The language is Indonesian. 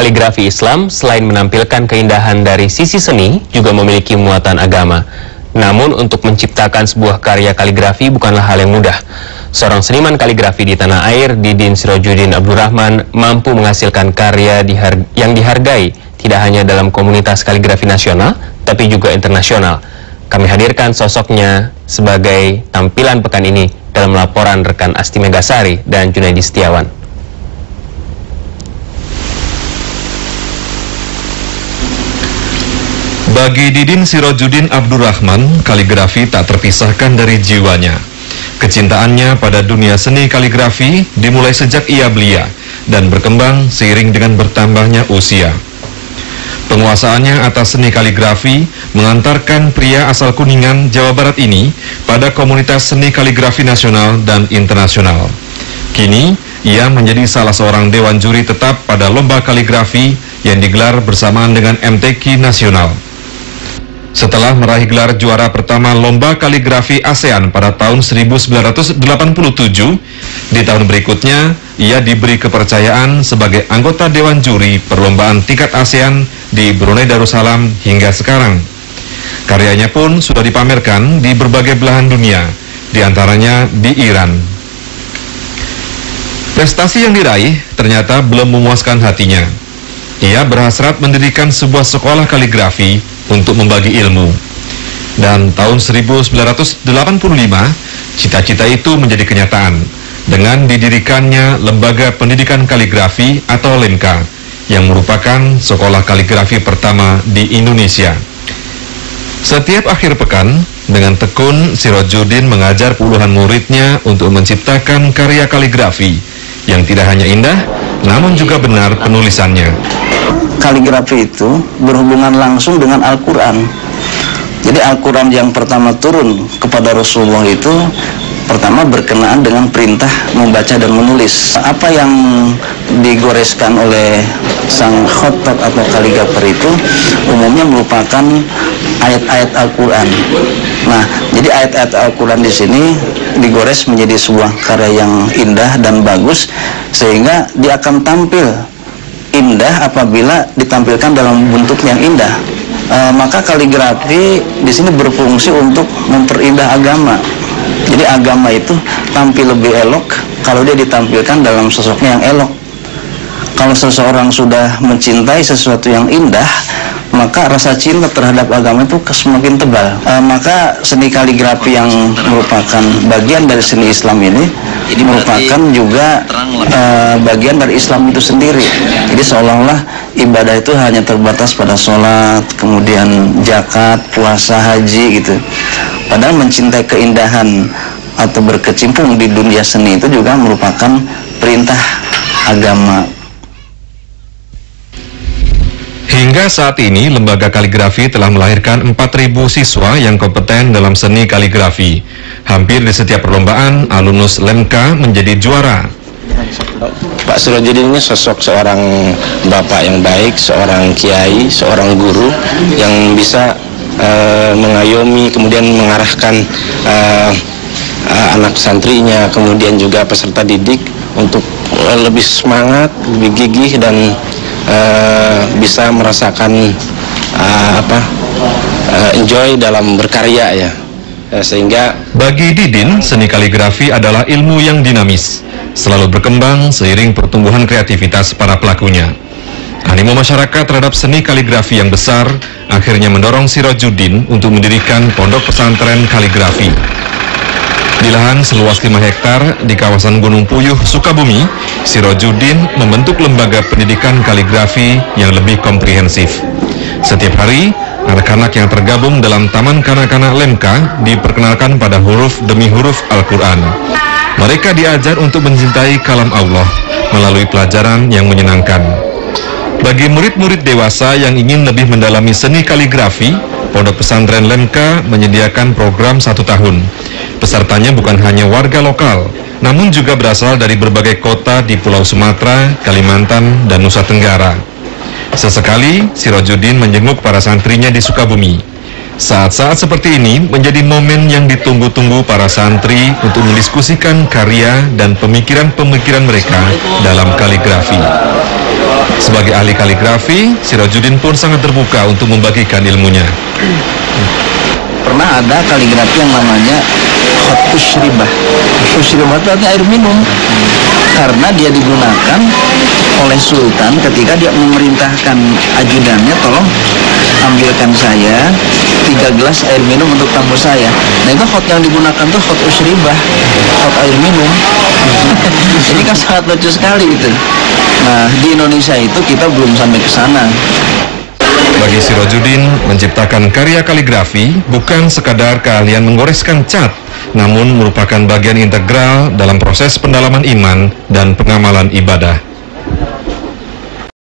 Kaligrafi Islam selain menampilkan keindahan dari sisi seni, juga memiliki muatan agama. Namun untuk menciptakan sebuah karya kaligrafi bukanlah hal yang mudah. Seorang seniman kaligrafi di tanah air, Didin Sirojudin Abdurrahman, mampu menghasilkan karya yang dihargai tidak hanya dalam komunitas kaligrafi nasional, tapi juga internasional. Kami hadirkan sosoknya sebagai tampilan pekan ini dalam laporan rekan Asti Megasari dan Junaidi Setiawan. Bagi Didin Sirojudin Abdurrahman, kaligrafi tak terpisahkan dari jiwanya. Kecintaannya pada dunia seni kaligrafi dimulai sejak ia belia dan berkembang seiring dengan bertambahnya usia. Penguasaannya atas seni kaligrafi mengantarkan pria asal Kuningan, Jawa Barat ini pada komunitas seni kaligrafi nasional dan internasional. Kini, ia menjadi salah seorang dewan juri tetap pada lomba kaligrafi yang digelar bersamaan dengan MTQ nasional. Setelah meraih gelar juara pertama Lomba Kaligrafi ASEAN pada tahun 1987, di tahun berikutnya ia diberi kepercayaan sebagai anggota Dewan Juri Perlombaan Tingkat ASEAN di Brunei Darussalam hingga sekarang. Karyanya pun sudah dipamerkan di berbagai belahan dunia, di antaranya di Iran. Prestasi yang diraih ternyata belum memuaskan hatinya. Ia berhasrat mendirikan sebuah sekolah kaligrafi untuk membagi ilmu. Dan tahun 1985, cita-cita itu menjadi kenyataan dengan didirikannya Lembaga Pendidikan Kaligrafi atau LEMKA, yang merupakan sekolah kaligrafi pertama di Indonesia. Setiap akhir pekan, dengan tekun, Sirojudin mengajar puluhan muridnya untuk menciptakan karya kaligrafi yang tidak hanya indah, namun juga benar penulisannya. Kaligrafi itu berhubungan langsung dengan Al-Quran. Jadi Al-Quran yang pertama turun kepada Rasulullah itu pertama berkenaan dengan perintah membaca dan menulis. Apa yang digoreskan oleh sang khattab atau kaligrafer itu umumnya merupakan ayat-ayat Al-Quran. Nah, jadi ayat-ayat Al-Quran di sini digores menjadi sebuah karya yang indah dan bagus, sehingga dia akan tampil indah apabila ditampilkan dalam bentuk yang indah. Maka kaligrafi di sini berfungsi untuk memperindah agama. Jadi agama itu tampil lebih elok kalau dia ditampilkan dalam sosoknya yang elok. Kalau seseorang sudah mencintai sesuatu yang indah, maka rasa cinta terhadap agama itu semakin tebal. Maka seni kaligrafi yang merupakan bagian dari seni Islam ini merupakan juga bagian dari Islam itu sendiri. Jadi seolah-olah ibadah itu hanya terbatas pada sholat, kemudian zakat, puasa, haji gitu. Padahal mencintai keindahan atau berkecimpung di dunia seni itu juga merupakan perintah agama. Hingga saat ini, Lembaga Kaligrafi telah melahirkan 4.000 siswa yang kompeten dalam seni kaligrafi. Hampir di setiap perlombaan, alumnus LEMKA menjadi juara. Pak Sirojudin ini sosok seorang bapak yang baik, seorang kiai, seorang guru yang bisa mengayomi, kemudian mengarahkan anak santrinya, kemudian juga peserta didik untuk lebih semangat, lebih gigih, dan bisa merasakan enjoy dalam berkarya ya. Sehingga bagi Didin, seni kaligrafi adalah ilmu yang dinamis, selalu berkembang seiring pertumbuhan kreativitas para pelakunya. Animo masyarakat terhadap seni kaligrafi yang besar akhirnya mendorong Sirojudin untuk mendirikan pondok pesantren kaligrafi. Di lahan seluas 5 hektar di kawasan Gunung Puyuh, Sukabumi, Sirojudin membentuk lembaga pendidikan kaligrafi yang lebih komprehensif. Setiap hari, anak-anak yang tergabung dalam Taman Kanak-kanak LEMKA diperkenalkan pada huruf demi huruf Al-Quran. Mereka diajar untuk mencintai kalam Allah melalui pelajaran yang menyenangkan. Bagi murid-murid dewasa yang ingin lebih mendalami seni kaligrafi, Pondok Pesantren LEMKA menyediakan program 1 tahun. Pesertanya bukan hanya warga lokal, namun juga berasal dari berbagai kota di Pulau Sumatera, Kalimantan, dan Nusa Tenggara. Sesekali, Sirojudin menjenguk para santrinya di Sukabumi. Saat-saat seperti ini menjadi momen yang ditunggu-tunggu para santri untuk mendiskusikan karya dan pemikiran-pemikiran mereka dalam kaligrafi. Sebagai ahli kaligrafi, Sirajuddin pun sangat terbuka untuk membagikan ilmunya. Pernah ada kaligrafi yang namanya khot usyribah. Usyribah itu artinya air minum, karena dia digunakan oleh sultan ketika dia memerintahkan ajudannya, tolong ambilkan saya 3 gelas air minum untuk tamu saya. Nah itu khot yang digunakan tuh khot usyribah, khot air minum. Ini kan sangat lucu sekali gitu. Nah di Indonesia itu kita belum sampai ke sana. Bagi Sirajuddin, menciptakan karya kaligrafi bukan sekadar keahlian menggoreskan cat, namun merupakan bagian integral dalam proses pendalaman iman dan pengamalan ibadah.